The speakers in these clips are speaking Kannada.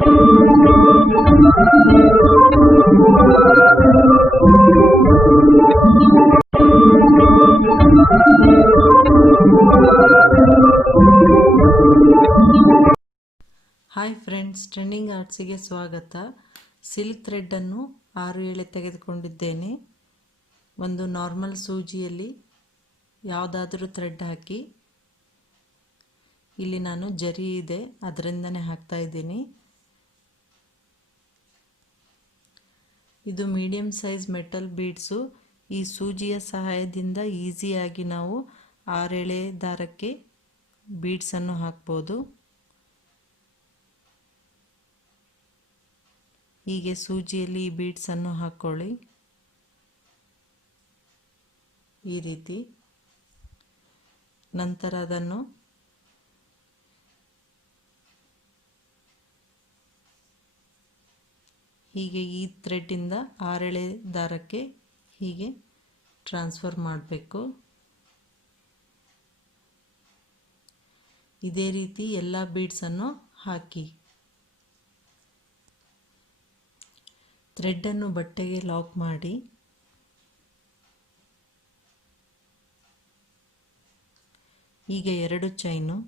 ಹಾಯ್ ಫ್ರೆಂಡ್ಸ್, ಟ್ರೆಂಡಿಂಗ್ ಆರ್ಟ್ಸಿಗೆ ಸ್ವಾಗತ. ಸಿಲ್ಕ್ ಥ್ರೆಡ್ಡನ್ನು 6 ಎಳೆ ತೆಗೆದುಕೊಂಡಿದ್ದೇನೆ. ಒಂದು ನಾರ್ಮಲ್ ಸೂಜಿಯಲ್ಲಿ ಯಾವುದಾದರೂ ಥ್ರೆಡ್ ಹಾಕಿ, ಇಲ್ಲಿ ನಾನು ಜರಿ ಇದೆ ಅದರಿಂದನೇ ಹಾಕ್ತಾ ಇದ್ದೀನಿ. ಇದು ಮೀಡಿಯಂ ಸೈಜ್ ಮೆಟಲ್ ಬೀಡ್ಸು. ಈ ಸೂಜಿಯ ಸಹಾಯದಿಂದ ಈಸಿಯಾಗಿ ನಾವು 6 ಎಳೆ ದಾರಕ್ಕೆ ಬೀಡ್ಸನ್ನು ಹಾಕ್ಬೋದು. ಹೀಗೆ ಸೂಜಿಯಲ್ಲಿ ಈ ಬೀಡ್ಸನ್ನು ಹಾಕ್ಕೊಳ್ಳಿ. ಈ ರೀತಿ ನಂತರ ಅದನ್ನು ಹೀಗೆ ಈ ಥ್ರೆಡ್ಡಿಂದ 6 ಎಳೆ ದಾರಕ್ಕೆ ಹೀಗೆ ಟ್ರಾನ್ಸ್ಫರ್ ಮಾಡಬೇಕು. ಇದೇ ರೀತಿ ಎಲ್ಲ ಬೀಡ್ಸನ್ನು ಹಾಕಿ ಥ್ರೆಡ್ಡನ್ನು ಬಟ್ಟೆಗೆ ಲಾಕ್ ಮಾಡಿ ಈಗ 2 ಚೈನು,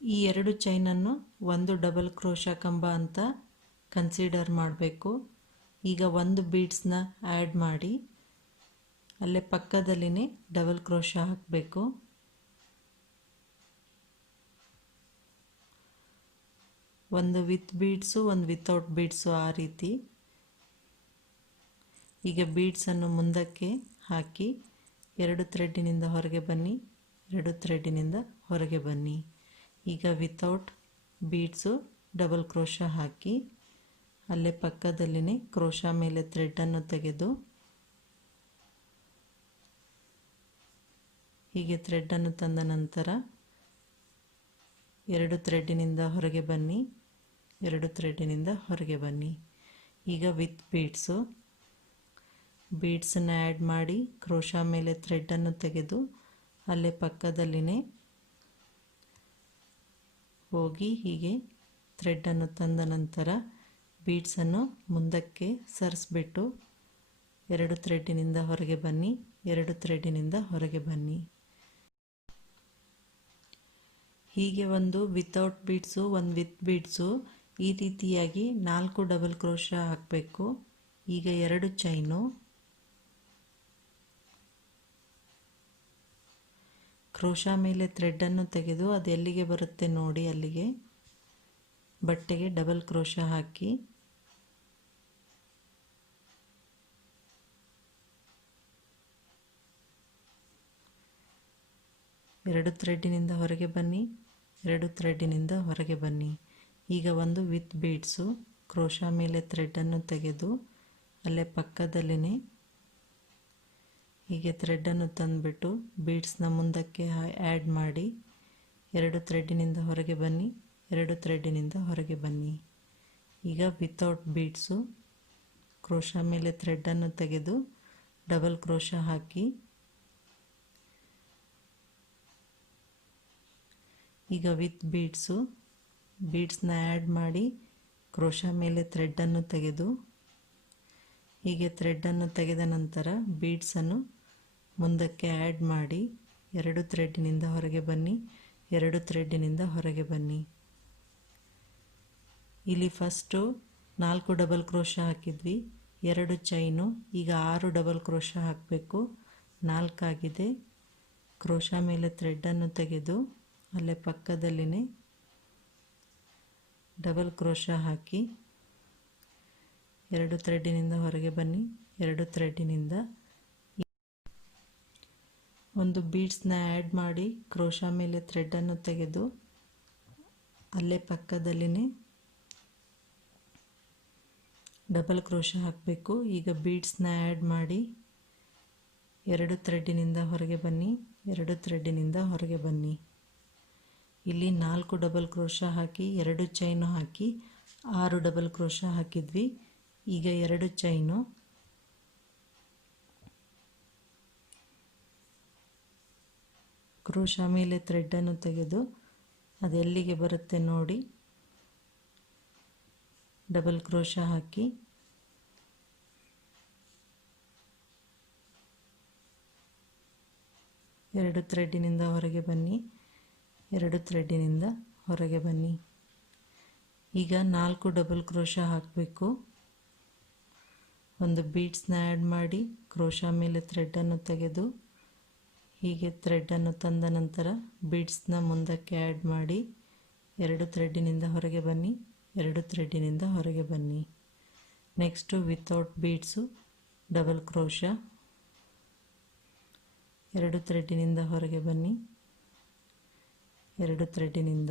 ಈ 2 ಚೈನನ್ನು ಒಂದು ಡಬಲ್ ಕ್ರೋಶಾ ಕಂಬ ಅಂತ ಕನ್ಸಿಡರ್ ಮಾಡಬೇಕು. ಈಗ ಒಂದು ಬೀಡ್ಸ್ನ ಆ್ಯಡ್ ಮಾಡಿ ಅಲ್ಲೇ ಪಕ್ಕದಲ್ಲಿನೇ ಡಬಲ್ ಕ್ರೋಶಾ ಹಾಕಬೇಕು. ಒಂದು ವಿತ್ ಬೀಡ್ಸು, ಒಂದು ವಿತೌಟ್ ಬೀಡ್ಸು, ಆ ರೀತಿ. ಈಗ ಬೀಡ್ಸನ್ನು ಮುಂದಕ್ಕೆ ಹಾಕಿ 2 ಥ್ರೆಡ್ಡಿನಿಂದ ಹೊರಗೆ ಬನ್ನಿ, 2 ಥ್ರೆಡ್ಡಿನಿಂದ ಹೊರಗೆ ಬನ್ನಿ. ಈಗ ವಿತೌಟ್ ಬೀಡ್ಸು ಡಬಲ್ ಕ್ರೋಶಾ ಹಾಕಿ ಅಲ್ಲೇ ಪಕ್ಕದಲ್ಲಿನೇ ಕ್ರೋಶಾ ಮೇಲೆ ಥ್ರೆಡ್ಡನ್ನು ತೆಗೆದು ಹೀಗೆ ಥ್ರೆಡ್ಡನ್ನು ತಂದ ನಂತರ 2 ಥ್ರೆಡ್ಡಿನಿಂದ ಹೊರಗೆ ಬನ್ನಿ, 2 ಥ್ರೆಡ್ಡಿನಿಂದ ಹೊರಗೆ ಬನ್ನಿ. ಈಗ ವಿತ್ ಬೀಡ್ಸನ್ನು ಆ್ಯಡ್ ಮಾಡಿ ಕ್ರೋಶಾ ಮೇಲೆ ಥ್ರೆಡ್ಡನ್ನು ತೆಗೆದು ಅಲ್ಲೇ ಪಕ್ಕದಲ್ಲಿನೇ ಹೋಗಿ ಹೀಗೆ ಥ್ರೆಡ್ಡನ್ನು ತಂದ ನಂತರ ಬೀಡ್ಸನ್ನು ಮುಂದಕ್ಕೆ ಸರಿಸ್ಬಿಟ್ಟು 2 ಥ್ರೆಡ್ಡಿನಿಂದ ಹೊರಗೆ ಬನ್ನಿ, 2 ಥ್ರೆಡ್ಡಿನಿಂದ ಹೊರಗೆ ಬನ್ನಿ. ಹೀಗೆ ಒಂದು ವಿತೌಟ್ ಬೀಡ್ಸು, ಒಂದು ವಿತ್ ಬೀಡ್ಸು, ಈ ರೀತಿಯಾಗಿ 4 ಡಬಲ್ ಕ್ರೋಶಾ ಹಾಕಬೇಕು. ಈಗ 2 ಚೈನು, ಕ್ರೋಶಾ ಮೇಲೆ ಥ್ರೆಡ್ಡನ್ನು ತೆಗೆದು ಅದು ಎಲ್ಲಿಗೆ ಬರುತ್ತೆ ನೋಡಿ ಅಲ್ಲಿಗೆ ಬಟ್ಟೆಗೆ ಡಬಲ್ ಕ್ರೋಶಾ ಹಾಕಿ ಎರಡು ಥ್ರೆಡ್ಡಿನಿಂದ ಹೊರಗೆ ಬನ್ನಿ, 2 ಥ್ರೆಡ್ಡಿನಿಂದ ಹೊರಗೆ ಬನ್ನಿ. ಈಗ ಒಂದು ವಿತ್ ಬೀಡ್ಸು, ಕ್ರೋಶಾ ಮೇಲೆ ಥ್ರೆಡ್ಡನ್ನು ತೆಗೆದು ಅಲ್ಲೇ ಪಕ್ಕದಲ್ಲಿನೇ ಹೀಗೆ ಥ್ರೆಡ್ಡನ್ನು ತಂದುಬಿಟ್ಟು ಬೀಡ್ಸ್ನ ಮುಂದಕ್ಕೆ ಆ್ಯಡ್ ಮಾಡಿ 2 ಥ್ರೆಡ್ಡಿನಿಂದ ಹೊರಗೆ ಬನ್ನಿ, 2 ಥ್ರೆಡ್ಡಿನಿಂದ ಹೊರಗೆ ಬನ್ನಿ. ಈಗ ವಿತೌಟ್ ಬೀಡ್ಸು, ಕ್ರೋಶಾ ಮೇಲೆ ಥ್ರೆಡ್ಡನ್ನು ತೆಗೆದು ಡಬಲ್ ಕ್ರೋಶಾ ಹಾಕಿ ಈಗ ವಿತ್ ಬೀಡ್ಸ್ನ ಆ್ಯಡ್ ಮಾಡಿ ಕ್ರೋಶಾ ಮೇಲೆ ಥ್ರೆಡ್ಡನ್ನು ತೆಗೆದು ಹೀಗೆ ಥ್ರೆಡ್ಡನ್ನು ತೆಗೆದ ನಂತರ ಬೀಡ್ಸನ್ನು ಮುಂದಕ್ಕೆ ಆ್ಯಡ್ ಮಾಡಿ 2 ಥ್ರೆಡ್ಡಿನಿಂದ ಹೊರಗೆ ಬನ್ನಿ, 2 ಥ್ರೆಡ್ಡಿನಿಂದ ಹೊರಗೆ ಬನ್ನಿ. ಇಲ್ಲಿ ಫಸ್ಟು 4 ಡಬಲ್ ಕ್ರೋಶಾ ಹಾಕಿದ್ವಿ, 2 ಚೈನು, ಈಗ 6 ಡಬಲ್ ಕ್ರೋಶಾ ಹಾಕಬೇಕು. 4 ಆಗಿದೆ. ಕ್ರೋಶಾ ಮೇಲೆ ಥ್ರೆಡ್ಡನ್ನು ತೆಗೆದು ಅಲ್ಲೇ ಪಕ್ಕದಲ್ಲಿನೇ ಡಬಲ್ ಕ್ರೋಶಾ ಹಾಕಿ 2 ಥ್ರೆಡ್ಡಿನಿಂದ ಹೊರಗೆ ಬನ್ನಿ, 2 ಥ್ರೆಡ್ಡಿನಿಂದ ಒಂದು ಬೀಡ್ಸ್ನ ಆ್ಯಡ್ ಮಾಡಿ ಕ್ರೋಶಾ ಮೇಲೆ ಥ್ರೆಡ್ಡನ್ನು ತೆಗೆದು ಅಲ್ಲೇ ಪಕ್ಕದಲ್ಲಿನೇ ಡಬಲ್ ಕ್ರೋಶಾ ಹಾಕಬೇಕು. ಈಗ ಬೀಡ್ಸ್ನ ಆ್ಯಡ್ ಮಾಡಿ 2 ಥ್ರೆಡ್ಡಿನಿಂದ ಹೊರಗೆ ಬನ್ನಿ, 2 ಥ್ರೆಡ್ಡಿನಿಂದ ಹೊರಗೆ ಬನ್ನಿ. ಇಲ್ಲಿ 4 ಡಬಲ್ ಕ್ರೋಶಾ ಹಾಕಿ 2 ಚೈನು ಹಾಕಿ 6 ಡಬಲ್ ಕ್ರೋಶಾ ಹಾಕಿದ್ವಿ. ಈಗ 2 ಚೈನು, ಕ್ರೋಶ ಮೇಲೆ ಥ್ರೆಡ್ಡನ್ನು ತೆಗೆದು ಅದೆಲ್ಲಿಗೆ ಬರುತ್ತೆ ನೋಡಿ ಡಬಲ್ ಕ್ರೋಶ ಹಾಕಿ ಎರಡು ಥ್ರೆಡ್ಡಿನಿಂದ ಹೊರಗೆ ಬನ್ನಿ, ಎರಡು ಥ್ರೆಡ್ಡಿನಿಂದ ಹೊರಗೆ ಬನ್ನಿ. ಈಗ 4 ಡಬಲ್ ಕ್ರೋಶ ಹಾಕಬೇಕು. ಒಂದು ಬೀಡ್ಸ್ನ ಆ್ಯಡ್ ಮಾಡಿ ಕ್ರೋಶ ಮೇಲೆ ಥ್ರೆಡ್ಡನ್ನು ತೆಗೆದು ಹೀಗೆ ಥ್ರೆಡ್ಡನ್ನು ತಂದ ನಂತರ ಬೀಡ್ಸ್ನ ಮುಂದಕ್ಕೆ ಆ್ಯಡ್ ಮಾಡಿ ಎರಡು ಥ್ರೆಡ್ಡಿನಿಂದ ಹೊರಗೆ ಬನ್ನಿ, ಎರಡು ಥ್ರೆಡ್ಡಿನಿಂದ ಹೊರಗೆ ಬನ್ನಿ. Next without beads double crochet, ಎರಡು ಥ್ರೆಡ್ಡಿನಿಂದ ಹೊರಗೆ ಬನ್ನಿ, ಎರಡು ಥ್ರೆಡ್ಡಿನಿಂದ.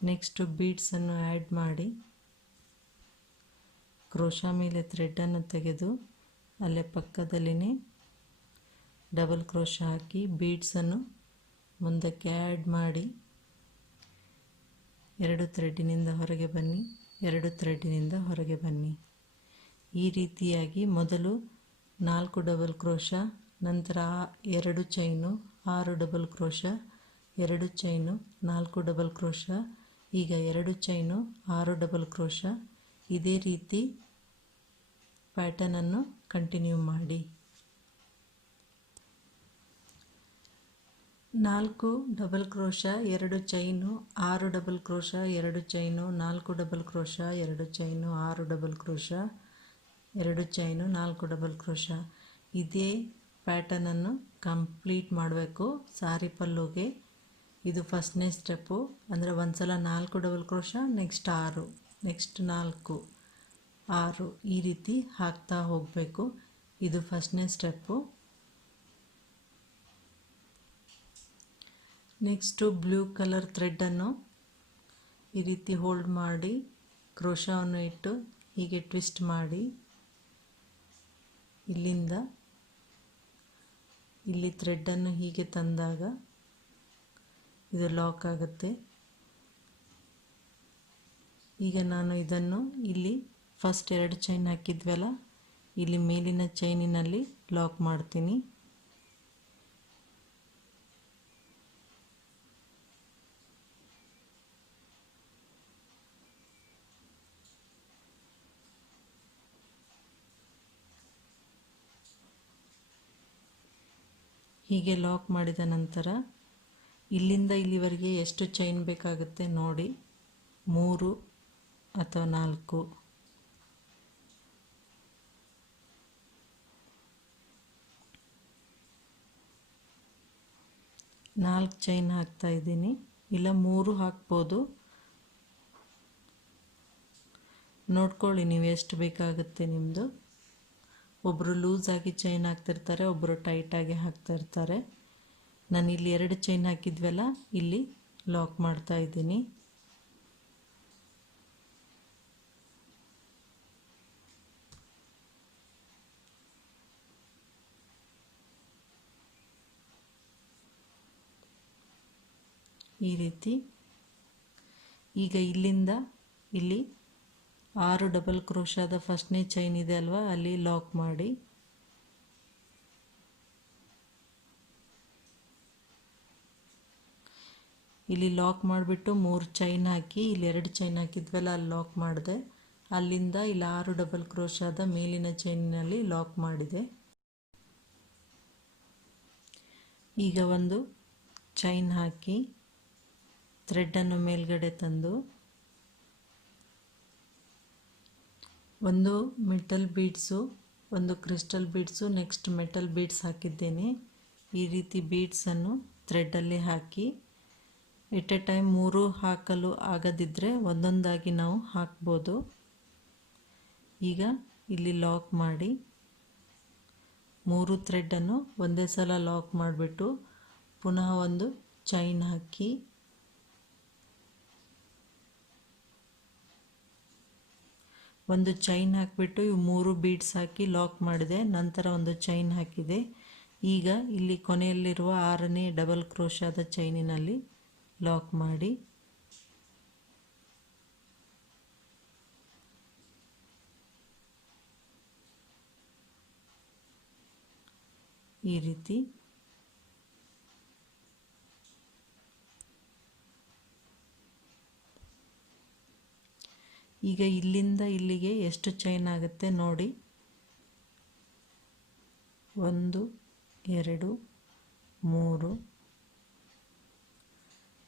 ನೆಕ್ಸ್ಟು ಬೀಡ್ಸನ್ನು ಆ್ಯಡ್ ಮಾಡಿ ಕ್ರೋಶ ಮೇಲೆ ಥ್ರೆಡ್ಡನ್ನು ತೆಗೆದು ಅಲ್ಲೇ ಪಕ್ಕದಲ್ಲಿನೇ ಡಬಲ್ ಕ್ರೋಶ ಹಾಕಿ ಬೀಡ್ಸನ್ನು ಮುಂದಕ್ಕೆ ಆ್ಯಡ್ ಮಾಡಿ ಎರಡು ಥ್ರೆಡ್ಡಿನಿಂದ ಹೊರಗೆ ಬನ್ನಿ, ಎರಡು ಥ್ರೆಡ್ಡಿನಿಂದ ಹೊರಗೆ ಬನ್ನಿ. ಈ ರೀತಿಯಾಗಿ ಮೊದಲು 4 ಡಬಲ್ ಕ್ರೋಶ, ನಂತರ 2 chain, 6 double crochet, 2 chain, 4 double crochet, ಈಗ 2 ಚೈನು, 6 ಡಬಲ್ ಕ್ರೋಶ. ಇದೇ ರೀತಿ ಪ್ಯಾಟರ್ನನ್ನು ಕಂಟಿನ್ಯೂ ಮಾಡಿ. 4 double crochet, 2 chain, 6 double crochet, 2 chain, 4 double crochet, 2 chain, 6 double crochet, 2 chain, 4 double crochet. ಇದೇ ಪ್ಯಾಟರ್ನನ್ನು ಕಂಪ್ಲೀಟ್ ಮಾಡಬೇಕು ಸಾರಿ ಪಲ್ಲುಗೆ. ಇದು ಫಸ್ಟ್ನೇ ಸ್ಟೆಪ್ಪು, ಅಂದರೆ ಒಂದ್ಸಲ 4 ಡಬಲ್ ಕ್ರೋಶ, ನೆಕ್ಸ್ಟ್ 6, ನೆಕ್ಸ್ಟ್ 4, 6 ಈ ರೀತಿ ಹಾಕ್ತಾ ಹೋಗಬೇಕು. ಇದು ಫಸ್ಟ್ನೇ ಸ್ಟೆಪ್ಪು. ನೆಕ್ಸ್ಟು ಬ್ಲೂ ಕಲರ್ ಥ್ರೆಡ್ಡನ್ನು ಈ ರೀತಿ ಹೋಲ್ಡ್ ಮಾಡಿ ಕ್ರೋಶವನ್ನು ಇಟ್ಟು ಹೀಗೆ ಟ್ವಿಸ್ಟ್ ಮಾಡಿ ಇಲ್ಲಿಂದ ಇಲ್ಲಿ ಥ್ರೆಡ್ಡನ್ನು ಹೀಗೆ ತಂದಾಗ ಇದು ಲಾಕ್ ಆಗುತ್ತೆ. ಈಗ ನಾನು ಇದನ್ನು ಇಲ್ಲಿ ಫಸ್ಟ್ 2 ಚೈನ್ ಹಾಕಿದ್ವಲ್ಲ, ಇಲ್ಲಿ ಮೇಲಿನ ಚೈನಿನಲ್ಲಿ ಲಾಕ್ ಮಾಡ್ತೀನಿ. ಹೀಗೆ ಲಾಕ್ ಮಾಡಿದ ನಂತರ ಇಲ್ಲಿಂದ ಇಲ್ಲಿವರೆಗೆ ಎಷ್ಟು ಚೈನ್ ಬೇಕಾಗುತ್ತೆ ನೋಡಿ, 3 ಅಥವಾ 4. 4 ಚೈನ್ ಹಾಕ್ತಾ ಇದ್ದೀನಿ, ಇಲ್ಲ 3 ಹಾಕ್ಬೋದು, ನೋಡ್ಕೊಳ್ಳಿ ನೀವು ಎಷ್ಟು ಬೇಕಾಗುತ್ತೆ ನಿಮ್ಮದು. ಒಬ್ಬರು ಲೂಸಾಗಿ ಚೈನ್ ಹಾಕ್ತಿರ್ತಾರೆ, ಒಬ್ಬರು ಟೈಟಾಗಿ ಹಾಕ್ತಾ ಇರ್ತಾರೆ. ನಾನು ಇಲ್ಲಿ 2 ಚೈನ್ ಹಾಕಿದ್ವಲ್ಲ, ಇಲ್ಲಿ ಲಾಕ್ ಮಾಡ್ತಾ ಇದ್ದೀನಿ. ಈ ರೀತಿ. ಈಗ ಇಲ್ಲಿಂದ ಇಲ್ಲಿ 6 ಡಬಲ್ ಕ್ರೋಶಾದ ಫಸ್ಟ್ನೇ ಚೈನ್ ಇದೆ ಅಲ್ವಾ, ಅಲ್ಲಿ ಲಾಕ್ ಮಾಡಿ ಇಲ್ಲಿ ಲಾಕ್ ಮಾಡಿಬಿಟ್ಟು 3 ಚೈನ್ ಹಾಕಿ ಇಲ್ಲಿ 2 ಚೈನ್ ಹಾಕಿದ್ವಲ್ಲ ಅಲ್ಲಿ ಲಾಕ್ ಮಾಡಿದೆ. ಅಲ್ಲಿಂದ ಇಲ್ಲಿ 6 ಡಬಲ್ ಕ್ರೋಶಾದ ಮೇಲಿನ ಚೈನಿನಲ್ಲಿ ಲಾಕ್ ಮಾಡಿದೆ. ಈಗ ಒಂದು ಚೈನ್ ಹಾಕಿ ಥ್ರೆಡ್ಡನ್ನು ಮೇಲ್ಗಡೆ ತಂದು ಒಂದು ಮೆಟಲ್ ಬೀಡ್ಸು, ಒಂದು crystal beads, next metal beads ಹಾಕಿದ್ದೇನೆ. ಈ ರೀತಿ ಬೀಡ್ಸನ್ನು ಥ್ರೆಡ್ಡಲ್ಲಿ ಹಾಕಿ ಎಟ್ ಎ ಟೈಮ್ 3 ಹಾಕಲು ಆಗದಿದ್ದರೆ ಒಂದೊಂದಾಗಿ ನಾವು ಹಾಕ್ಬೋದು. ಈಗ ಇಲ್ಲಿ ಲಾಕ್ ಮಾಡಿ 3 ಥ್ರೆಡ್ಡನ್ನು ಒಂದೇ ಸಲ ಲಾಕ್ ಮಾಡಿಬಿಟ್ಟು ಪುನಃ ಒಂದು ಚೈನ್ ಹಾಕಿ ಒಂದು ಚೈನ್ ಹಾಕಿಬಿಟ್ಟು ಇವು 3 ಬೀಡ್ಸ್ ಹಾಕಿ ಲಾಕ್ ಮಾಡಿದೆ. ನಂತರ ಒಂದು ಚೈನ್ ಹಾಕಿದೆ. ಈಗ ಇಲ್ಲಿ ಕೊನೆಯಲ್ಲಿರುವ 6ನೇ ಡಬಲ್ ಕ್ರೋಶಾದ ಚೈನಿನಲ್ಲಿ ಲಾಕ್ ಮಾಡಿ ಈ ರೀತಿ ಈಗ ಇಲ್ಲಿಂದ ಇಲ್ಲಿಗೆ ಎಷ್ಟು ಚೈನ್ ಆಗುತ್ತೆ ನೋಡಿ. 1 2 3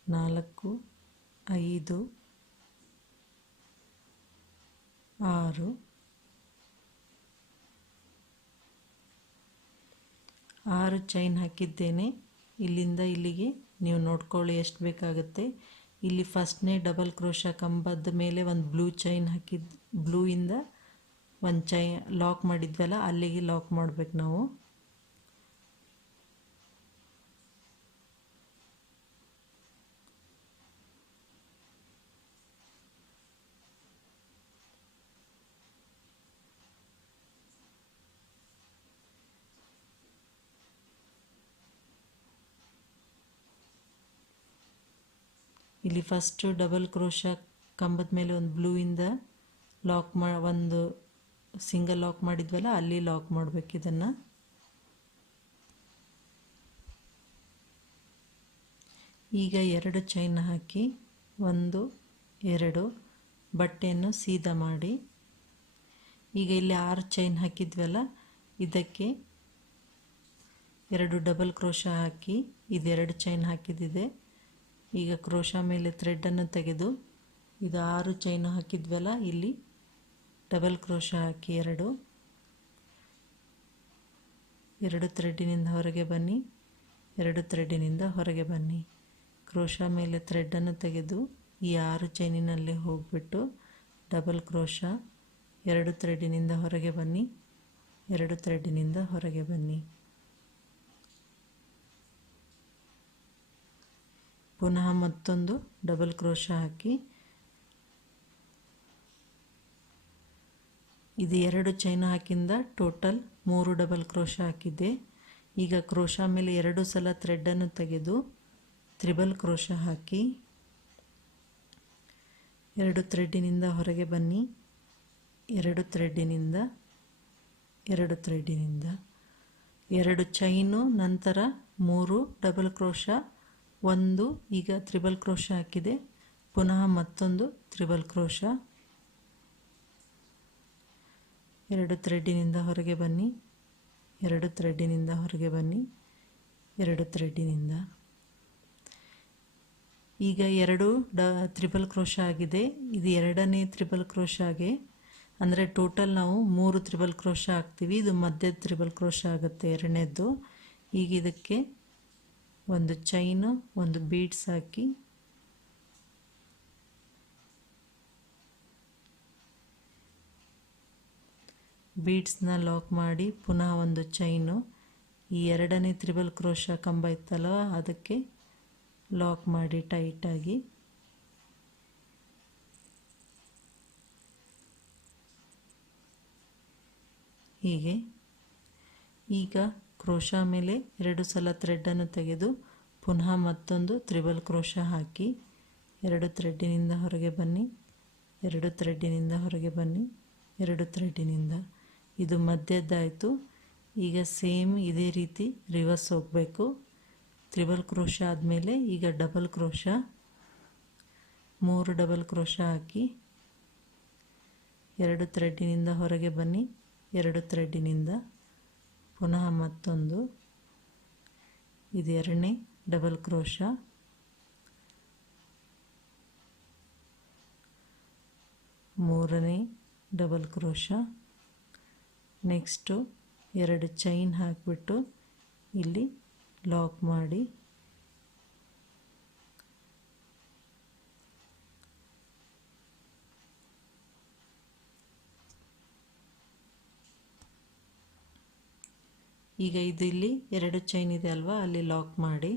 4 5 6 6 ಚೈನ್ ಹಾಕಿದ್ದೇನೆ. ಇಲ್ಲಿಂದ ಇಲ್ಲಿಗೆ ನೀವು ನೋಡ್ಕೊಳ್ಳಿ ಎಷ್ಟು ಬೇಕಾಗುತ್ತೆ. ಇಲ್ಲಿ ಫಸ್ಟ್ನೇ ಡಬಲ್ ಕ್ರೋಶಾ ಕಂಬದ ಮೇಲೆ ಒಂದು ಬ್ಲೂ ಚೈನ್ ಹಾಕಿದ್ದು, ಬ್ಲೂ ಇಂದ ಒಂದು ಚೈನ್ ಲಾಕ್ ಮಾಡಿದ್ವಲ್ಲ ಅಲ್ಲಿಗೆ ಲಾಕ್ ಮಾಡಬೇಕು ನಾವು. ಇಲ್ಲಿ ಫಸ್ಟ್ ಡಬಲ್ ಕ್ರೋಶಾ ಕಂಬದ ಮೇಲೆ ಒಂದು ಬ್ಲೂ ಇಂದ ಲಾಕ್ ಒಂದು ಸಿಂಗಲ್ ಲಾಕ್ ಮಾಡಿದ್ವಲ್ಲ ಅಲ್ಲಿ ಲಾಕ್ ಮಾಡಬೇಕು ಇದನ್ನು. ಈಗ 2 ಚೈನ್ ಹಾಕಿ 1 2 ಬಟ್ಟೆಯನ್ನು ಸೀದಾ ಮಾಡಿ, ಈಗ ಇಲ್ಲಿ 6 ಚೈನ್ ಹಾಕಿದ್ವಲ್ಲ ಇದಕ್ಕೆ 2 ಡಬಲ್ ಕ್ರೋಶಾ ಹಾಕಿ ಇದು 2 ಚೈನ್ ಹಾಕಿದ್ದಿದೆ. ಈಗ ಕ್ರೋಶಾ ಮೇಲೆ ಥ್ರೆಡನ್ನು ತೆಗೆದು ಇದು 6 ಚೈನ್ ಹಾಕಿದ್ವಲ್ಲ ಇಲ್ಲಿ ಡಬಲ್ ಕ್ರೋಶಾ ಹಾಕಿ 2 ಥ್ರೆಡ್ಡಿನಿಂದ ಹೊರಗೆ ಬನ್ನಿ, 2 ಥ್ರೆಡ್ಡಿನಿಂದ ಹೊರಗೆ ಬನ್ನಿ. ಕ್ರೋಶಾ ಮೇಲೆ ಥ್ರೆಡನ್ನು ತೆಗೆದು ಈ 6 ಚೈನಿನಲ್ಲಿ ಹೋಗಿಬಿಟ್ಟು ಡಬಲ್ ಕ್ರೋಶಾ 2 ಥ್ರೆಡ್ಡಿನಿಂದ ಹೊರಗೆ ಬನ್ನಿ, 2 ಥ್ರೆಡ್ಡಿನಿಂದ ಹೊರಗೆ ಬನ್ನಿ. ಪುನಃ ಮತ್ತೊಂದು ಡಬಲ್ ಕ್ರೋಶಾ ಹಾಕಿ ಇದು 2 ಚೈನ್ ಹಾಕಿಂದ ಟೋಟಲ್ 3 ಡಬಲ್ ಕ್ರೋಶಾ ಹಾಕಿದ್ದೆ. ಈಗ ಕ್ರೋಶಾ ಮೇಲೆ 2 ಸಲ ಥ್ರೆಡನ್ನು ತೆಗೆದು ತ್ರಿಬಲ್ ಕ್ರೋಶಾ ಹಾಕಿ 2 ಥ್ರೆಡ್ಡಿನಿಂದ ಹೊರಗೆ ಬನ್ನಿ, 2 ಥ್ರೆಡ್ಡಿನಿಂದ 2 ಥ್ರೆಡ್ಡಿನಿಂದ 2 ಚೈನು, ನಂತರ 3 ಡಬಲ್ ಕ್ರೋಶಾ, 1 ಈಗ ತ್ರಿಬಲ್ ಕ್ರೋಶಾ ಹಾಕಿದೆ, ಪುನಃ ಮತ್ತೊಂದು ತ್ರಿಬಲ್ ಕ್ರೋಶಾ, 2 ಥ್ರೆಡ್ಡಿನಿಂದ ಹೊರಗೆ ಬನ್ನಿ, 2 ಥ್ರೆಡ್ಡಿನಿಂದ ಹೊರಗೆ ಬನ್ನಿ, 2 ಥ್ರೆಡ್ಡಿನಿಂದ. ಈಗ 2 ತ್ರಿಬಲ್ ಕ್ರೋಶಾ ಆಗಿದೆ. ಇದು 2ನೇ ತ್ರಿಬಲ್ ಕ್ರೋಶಾಗೆ, ಅಂದರೆ ಟೋಟಲ್ ನಾವು 3 ತ್ರಿಬಲ್ ಕ್ರೋಶಾ ಹಾಕ್ತೀವಿ. ಇದು ಮಧ್ಯದ ತ್ರಿಬಲ್ ಕ್ರೋಶಾ ಆಗುತ್ತೆ 2ನೇದ್ದು. ಈಗ ಇದಕ್ಕೆ ಒಂದು ಚೈನು, ಒಂದು ಬೀಡ್ಸ್ ಹಾಕಿ ಬೀಡ್ಸ್ನ ಲಾಕ್ ಮಾಡಿ ಪುನಃ ಒಂದು ಚೈನು, ಈ 2ನೇ ತ್ರಿಬಲ್ ಕ್ರೋಶಾ ಕಂಬ ಇತ್ತಲ್ಲ ಅದಕ್ಕೆ ಲಾಕ್ ಮಾಡಿ ಟೈಟಾಗಿ. ಹೀಗೆ ಈಗ ಕ್ರೋಶಾ ಮೇಲೆ 2 ಸಲ ಥ್ರೆಡನ್ನು ತೆಗೆದು ಪುನಃ ಮತ್ತೊಂದು ತ್ರಿಬಲ್ ಕ್ರೋಶಾ ಹಾಕಿ 2 ಥ್ರೆಡ್ಡಿನಿಂದ ಹೊರಗೆ ಬನ್ನಿ, 2 ಥ್ರೆಡ್ಡಿನಿಂದ ಹೊರಗೆ ಬನ್ನಿ, 2 ಥ್ರೆಡ್ಡಿನಿಂದ. ಇದು ಮಧ್ಯದ್ದಾಯಿತು. ಈಗ ಸೇಮ್ ಇದೇ ರೀತಿ ರಿವರ್ಸ್ ಹೋಗಬೇಕು. ತ್ರಿಬಲ್ ಕ್ರೋಶಾ ಆದಮೇಲೆ ಈಗ ಡಬಲ್ ಕ್ರೋಶಾ, 3 ಡಬಲ್ ಕ್ರೋಶಾ ಹಾಕಿ 2 ಥ್ರೆಡ್ಡಿನಿಂದ ಹೊರಗೆ ಬನ್ನಿ, 2 ಥ್ರೆಡ್ಡಿನಿಂದ, ಪುನಃ ಮತ್ತೊಂದು, ಇದು 2ನೇ ಡಬಲ್ ಕ್ರೋಶಾ, 3ನೇ ಡಬಲ್ ಕ್ರೋಶಾ. ನೆಕ್ಸ್ಟು 2 ಚೈನ್ ಹಾಕಿಬಿಟ್ಟು ಇಲ್ಲಿ ಲಾಕ್ ಮಾಡಿ ಈಗ ಇದು ಇಲ್ಲಿ 2 ಚೈನ್ ಇದೆ ಅಲ್ವಾ, ಅಲ್ಲಿ ಲಾಕ್ ಮಾಡಿ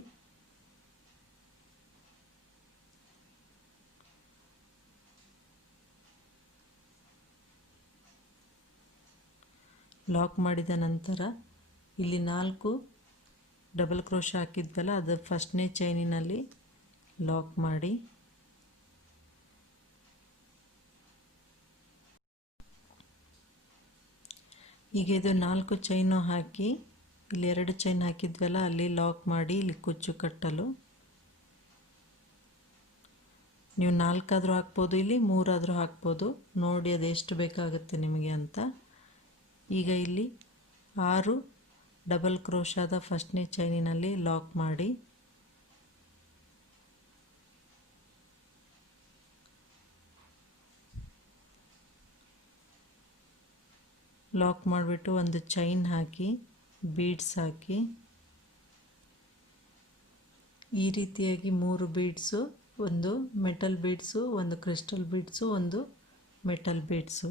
ಲಾಕ್ ಮಾಡಿದ ನಂತರ ಇಲ್ಲಿ 4 ಡಬಲ್ ಕ್ರೋಶಾ ಹಾಕಿದ್ವಲ್ಲ ಅದು ಫಸ್ಟ್ನೇ ಚೈನಿನಲ್ಲಿ ಲಾಕ್ ಮಾಡಿ ಈಗ ಇದು 4 ಚೈನು ಹಾಕಿ ಇಲ್ಲಿ 2 ಚೈನ್ ಹಾಕಿದ್ವಲ್ಲ ಅಲ್ಲಿ ಲಾಕ್ ಮಾಡಿ ಇಲ್ಲಿ ಕುಚ್ಚು ಕಟ್ಟಲು. ನೀವು 4 ಆದರೂ ಹಾಕ್ಬೋದು, ಇಲ್ಲಿ 3 ಆದರೂ ಹಾಕ್ಬೋದು, ನೋಡಿ ಅದು ಎಷ್ಟು ಬೇಕಾಗುತ್ತೆ ನಿಮಗೆ ಅಂತ. ಈಗ ಇಲ್ಲಿ 6 ಡಬಲ್ ಕ್ರೋಶಾದ ಫಸ್ಟ್ನೇ ಚೈನಿನಲ್ಲಿ ಲಾಕ್ ಮಾಡಿ ಲಾಕ್ ಮಾಡಿಬಿಟ್ಟು ಒಂದು ಚೈನ್ ಹಾಕಿ ಬೀಡ್ಸ್ ಹಾಕಿ ಈ ರೀತಿಯಾಗಿ 3 ಬೀಡ್ಸು, ಒಂದು ಮೆಟಲ್ ಬೀಡ್ಸು, ಒಂದು ಕ್ರಿಸ್ಟಲ್ ಬೀಡ್ಸು, ಒಂದು ಮೆಟಲ್ ಬೀಡ್ಸು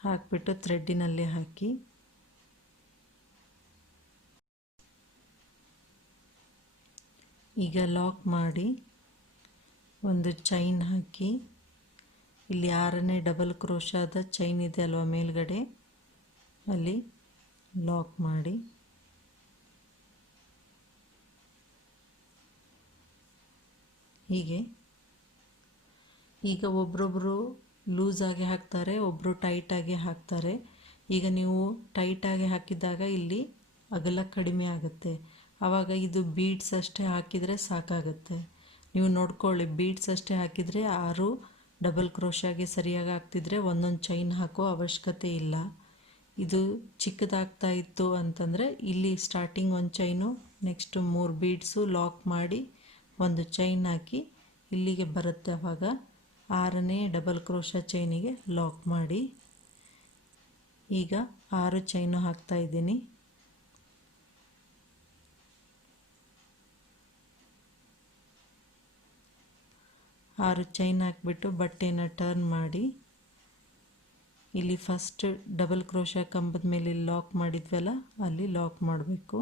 ಹಾಕಿಬಿಟ್ಟು ಥ್ರೆಡ್ಡಿನಲ್ಲಿ ಹಾಕಿ ಈಗ ಲಾಕ್ ಮಾಡಿ ಒಂದು ಚೈನ್ ಹಾಕಿ ಇಲ್ಲಿ 6ನೇ ಡಬಲ್ ಕ್ರೋಶಾದ ಚೈನ್ ಇದೆ ಅಲ್ವಾ ಮೇಲ್ಗಡೆ, ಅಲ್ಲಿ ಲಾಕ್ ಮಾಡಿ ಹೀಗೆ. ಈಗ ಒಬ್ಬರೊಬ್ಬರು ಲೂಸಾಗಿ ಹಾಕ್ತಾರೆ, ಒಬ್ಬರು ಟೈಟಾಗಿ ಹಾಕ್ತಾರೆ. ಈಗ ನೀವು ಟೈಟಾಗಿ ಹಾಕಿದಾಗ ಇಲ್ಲಿ ಅಗಲ ಕಡಿಮೆ ಆಗುತ್ತೆ, ಆವಾಗ ಇದು ಬೀಡ್ಸ್ ಅಷ್ಟೇ ಹಾಕಿದರೆ ಸಾಕಾಗುತ್ತೆ. ನೀವು ನೋಡ್ಕೊಳ್ಳಿ, ಬೀಡ್ಸ್ ಅಷ್ಟೇ ಹಾಕಿದರೆ 6 ಡಬಲ್ ಕ್ರೋಶಾಗೆ ಸರಿಯಾಗಿ ಆಗ್ತಿದ್ರೆ ಒಂದೊಂದು ಚೈನ್ ಹಾಕೋ ಅವಶ್ಯಕತೆ ಇಲ್ಲ. ಇದು ಚಿಕ್ಕದಾಗ್ತಾ ಇತ್ತು ಅಂತಂದರೆ ಇಲ್ಲಿ ಸ್ಟಾರ್ಟಿಂಗ್ ಒಂದು ಚೈನು, ನೆಕ್ಸ್ಟ್ 3 ಬೀಡ್ಸು ಲಾಕ್ ಮಾಡಿ ಒಂದು ಚೈನ್ ಹಾಕಿ ಇಲ್ಲಿಗೆ ಬರುತ್ತೆ, ಆವಾಗ 6ನೇ ಡಬಲ್ ಕ್ರೋಶಾ ಚೈನಿಗೆ ಲಾಕ್ ಮಾಡಿ. ಈಗ 6 ಚೈನು ಹಾಕ್ತಾ ಇದ್ದೀನಿ. ಆರು ಚೈನ್ ಹಾಕಿಬಿಟ್ಟು ಬಟ್ಟೆನ ಟರ್ನ್ ಮಾಡಿ ಇಲ್ಲಿ ಫಸ್ಟ್ ಡಬಲ್ ಕ್ರೋಶಾ ಕಂಬದ ಮೇಲೆ ಲಾಕ್ ಮಾಡಿದ್ವಲ್ಲ ಅಲ್ಲಿ ಲಾಕ್ ಮಾಡಬೇಕು.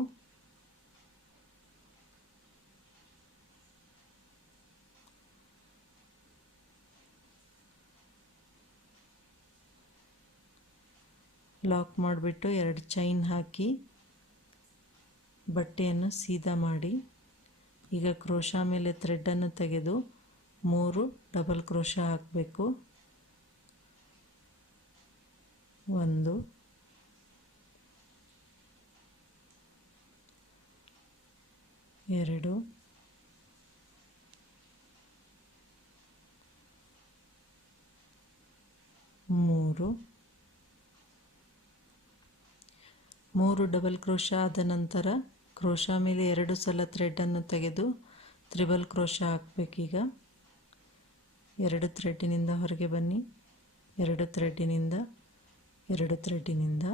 ಲಾಕ್ ಮಾಡಿಬಿಟ್ಟು 2 ಚೈನ್ ಹಾಕಿ ಬಟ್ಟೆಯನ್ನು ಸೀದಾ ಮಾಡಿ ಈಗ ಕ್ರೋಶಾ ಮೇಲೆ ಥ್ರೆಡ್ಡನ್ನು ತೆಗೆದು 3 ಡಬಲ್ ಕ್ರೋಶಾ ಹಾಕಬೇಕು. 1 2 3 ಡಬಲ್ ಕ್ರೋಶಾ ಆದ ನಂತರ ಕ್ರೋಶಾ ಮೇಲೆ 2 ಸಲ ಥ್ರೆಡ್ಡನ್ನು ತೆಗೆದು ತ್ರಿಬಲ್ ಕ್ರೋಶಾ ಹಾಕಬೇಕೀಗ. 2 ಥ್ರೆಡ್ಡಿನಿಂದ ಹೊರಗೆ ಬನ್ನಿ, 2 ಥ್ರೆಡ್ಡಿನಿಂದ 2 ಥ್ರೆಡ್ಡಿನಿಂದ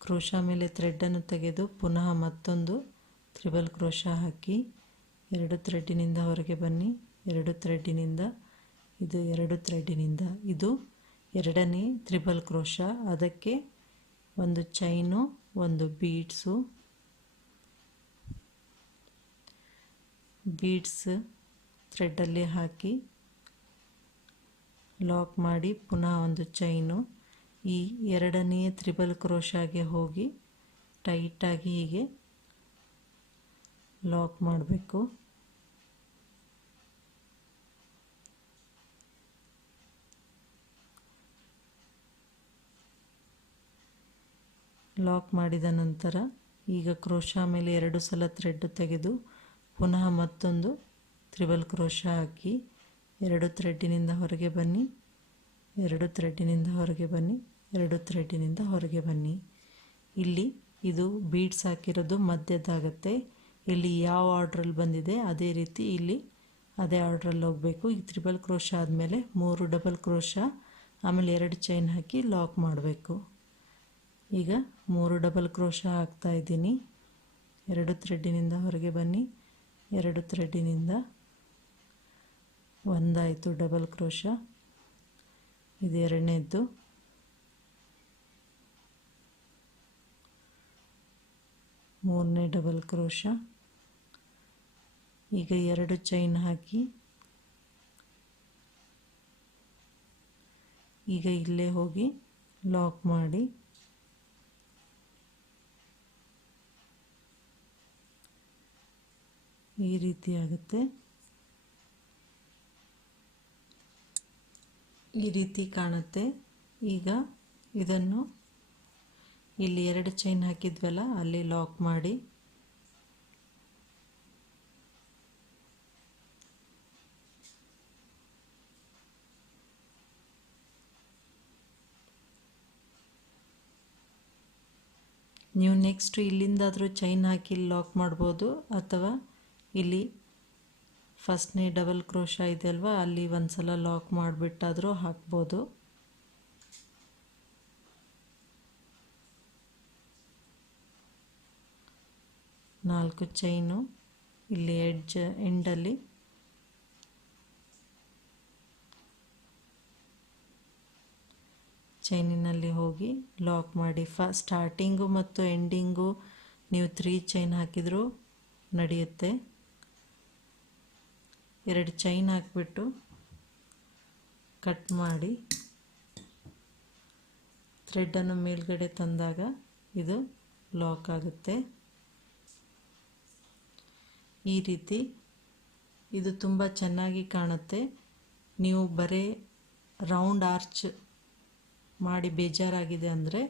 ಕ್ರೋಶಾ ಮೇಲೆ ಥ್ರೆಡ್ಡನ್ನು ತೆಗೆದು ಪುನಃ ಮತ್ತೊಂದು ತ್ರಿಬಲ್ ಕ್ರೋಶಾ ಹಾಕಿ 2 ಥ್ರೆಡ್ಡಿನಿಂದ ಹೊರಗೆ ಬನ್ನಿ, 2 ಥ್ರೆಡ್ಡಿನಿಂದ, ಇದು 2 ಥ್ರೆಡ್ಡಿನಿಂದ, ಇದು 2ನೇ ತ್ರಿಬಲ್ ಕ್ರೋಶಾ. ಅದಕ್ಕೆ ಒಂದು ಚೈನು, ಒಂದು ಬೀಡ್ಸು, ಬೀಡ್ಸ್ ಥ್ರೆಡ್ಡಲ್ಲಿ ಹಾಕಿ ಲಾಕ್ ಮಾಡಿ ಪುನಃ ಒಂದು ಚೈನು ಈ 2ನೇ ತ್ರಿಬಲ್ ಕ್ರೋಶಾಗೆ ಹೋಗಿ ಟೈಟಾಗಿ ಹೀಗೆ ಲಾಕ್ ಮಾಡಬೇಕು. ಲಾಕ್ ಮಾಡಿದ ನಂತರ ಈಗ ಕ್ರೋಶಾ ಮೇಲೆ 2 ಸಲ ಥ್ರೆಡ್ ತೆಗೆದು ಪುನಃ ಮತ್ತೊಂದು ತ್ರಿಬಲ್ ಕ್ರೋಶಾ ಹಾಕಿ 2 ಥ್ರೆಡ್ಡಿನಿಂದ ಹೊರಗೆ ಬನ್ನಿ, 2 ಥ್ರೆಡ್ಡಿನಿಂದ ಹೊರಗೆ ಬನ್ನಿ, 2 ಥ್ರೆಡ್ಡಿನಿಂದ ಹೊರಗೆ ಬನ್ನಿ. ಇಲ್ಲಿ ಇದು ಬೀಡ್ಸ್ ಹಾಕಿರೋದು ಮಧ್ಯದಾಗತ್ತೆ. ಇಲ್ಲಿ ಯಾವ ಆರ್ಡ್ರಲ್ಲಿ ಬಂದಿದೆ ಅದೇ ರೀತಿ ಇಲ್ಲಿ ಅದೇ ಆರ್ಡ್ರಲ್ಲಿ ಹೋಗಬೇಕು. ಈಗ ತ್ರಿಬಲ್ ಕ್ರೋಶಾ ಆದಮೇಲೆ 3 ಡಬಲ್ ಕ್ರೋಶಾ, ಆಮೇಲೆ 2 ಚೈನ್ ಹಾಕಿ ಲಾಕ್ ಮಾಡಬೇಕು. ಈಗ 3 ಡಬಲ್ ಕ್ರೋಶಾ ಹಾಕ್ತಾ ಇದ್ದೀನಿ. 2 ಥ್ರೆಡ್ಡಿನಿಂದ ಹೊರಗೆ ಬನ್ನಿ, 2 ಥ್ರೆಡ್ಡಿನಿಂದ, ಒಂದಾಯಿತು ಡಬಲ್ ಕ್ರೋಶಾ, ಇದು 2ನೇದ್ದು, ಮೂರನೇ ಡಬಲ್ ಕ್ರೋಶಾ. ಈಗ 2 ಚೈನ್ ಹಾಕಿ ಈಗ ಇಲ್ಲೇ ಹೋಗಿ ಲಾಕ್ ಮಾಡಿ ಈ ರೀತಿ ಆಗುತ್ತೆ. ಈ ರೀತಿ ಕಾಣುತ್ತೆ. ಈಗ ಇದನ್ನು ಇಲ್ಲಿ 2 ಚೈನ್ ಹಾಕಿದ್ವಲ್ಲ ಅಲ್ಲಿ ಲಾಕ್ ಮಾಡಿ ನೀವು ನೆಕ್ಸ್ಟ್ ಇಲ್ಲಿಂದಾದರೂ ಚೈನ್ ಹಾಕಿ ಲಾಕ್ ಮಾಡ್ಬೋದು, ಅಥವಾ ಇಲ್ಲಿ ಫಸ್ಟ್ನೇ ಡಬಲ್ ಕ್ರೋಶಾ ಇದೆ ಅಲ್ವಾ ಅಲ್ಲಿ ಒಂದ್ಸಲ ಲಾಕ್ ಮಾಡಿಬಿಟ್ಟಾದರೂ ಹಾಕ್ಬೋದು. ನಾಲ್ಕು ಚೈನು ಇಲ್ಲಿ ಎಂಡಲ್ಲಿ ಚೈನಿನಲ್ಲಿ ಹೋಗಿ ಲಾಕ್ ಮಾಡಿ. ಸ್ಟಾರ್ಟಿಂಗು ಮತ್ತು ಎಂಡಿಂಗು ನೀವು 3 ಚೈನ್ ಹಾಕಿದರೂ ನಡೆಯುತ್ತೆ. 2 ಚೈನ್ ಹಾಕಿಬಿಟ್ಟು ಕಟ್ ಮಾಡಿ ಥ್ರೆಡನ್ನು ಮೇಲ್ಗಡೆ ತಂದಾಗ ಇದು ಲಾಕ್ ಆಗುತ್ತೆ. ಈ ರೀತಿ ಇದು ತುಂಬ ಚೆನ್ನಾಗಿ ಕಾಣುತ್ತೆ. ನೀವು ಬರೀ ರೌಂಡ್ ಆರ್ಚ್ ಮಾಡಿ ಬೇಜಾರಾಗಿದೆ ಅಂದರೆ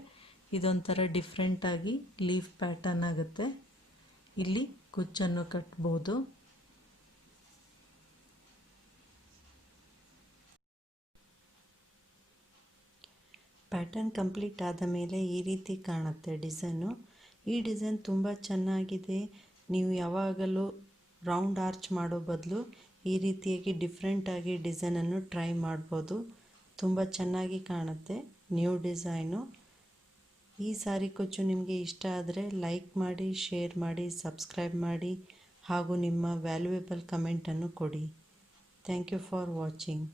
ಇದೊಂಥರ ಡಿಫ್ರೆಂಟಾಗಿ ಲೀಫ್ ಪ್ಯಾಟರ್ನ್ ಆಗುತ್ತೆ. ಇಲ್ಲಿ ಕುಚ್ಚನ್ನು ಕಟ್ಬೋದು. ಪ್ಯಾಟರ್ನ್ ಕಂಪ್ಲೀಟ್ ಆದ ಮೇಲೆ ಈ ರೀತಿ ಕಾಣುತ್ತೆ ಡಿಸೈನು. ಈ ಡಿಸೈನ್ ತುಂಬ ಚೆನ್ನಾಗಿದೆ. ನೀವು ಯಾವಾಗಲೂ ರೌಂಡ್ ಆರ್ಚ್ ಮಾಡೋ ಬದಲು ಈ ರೀತಿಯಾಗಿ ಡಿಫ್ರೆಂಟಾಗಿ ಡಿಸೈನನ್ನು ಟ್ರೈ ಮಾಡ್ಬೋದು. ತುಂಬ ಚೆನ್ನಾಗಿ ಕಾಣುತ್ತೆ ನ್ಯೂ ಡಿಸೈನು. ಈ ಸಾರಿ ಕುಚ್ಚು ನಿಮಗೆ ಇಷ್ಟ ಆದರೆ ಲೈಕ್ ಮಾಡಿ, ಶೇರ್ ಮಾಡಿ, ಸಬ್ಸ್ಕ್ರೈಬ್ ಮಾಡಿ ಹಾಗೂ ನಿಮ್ಮ ವ್ಯಾಲ್ಯೂಯೇಬಲ್ ಕಮೆಂಟನ್ನು ಕೊಡಿ. Thank you for watching.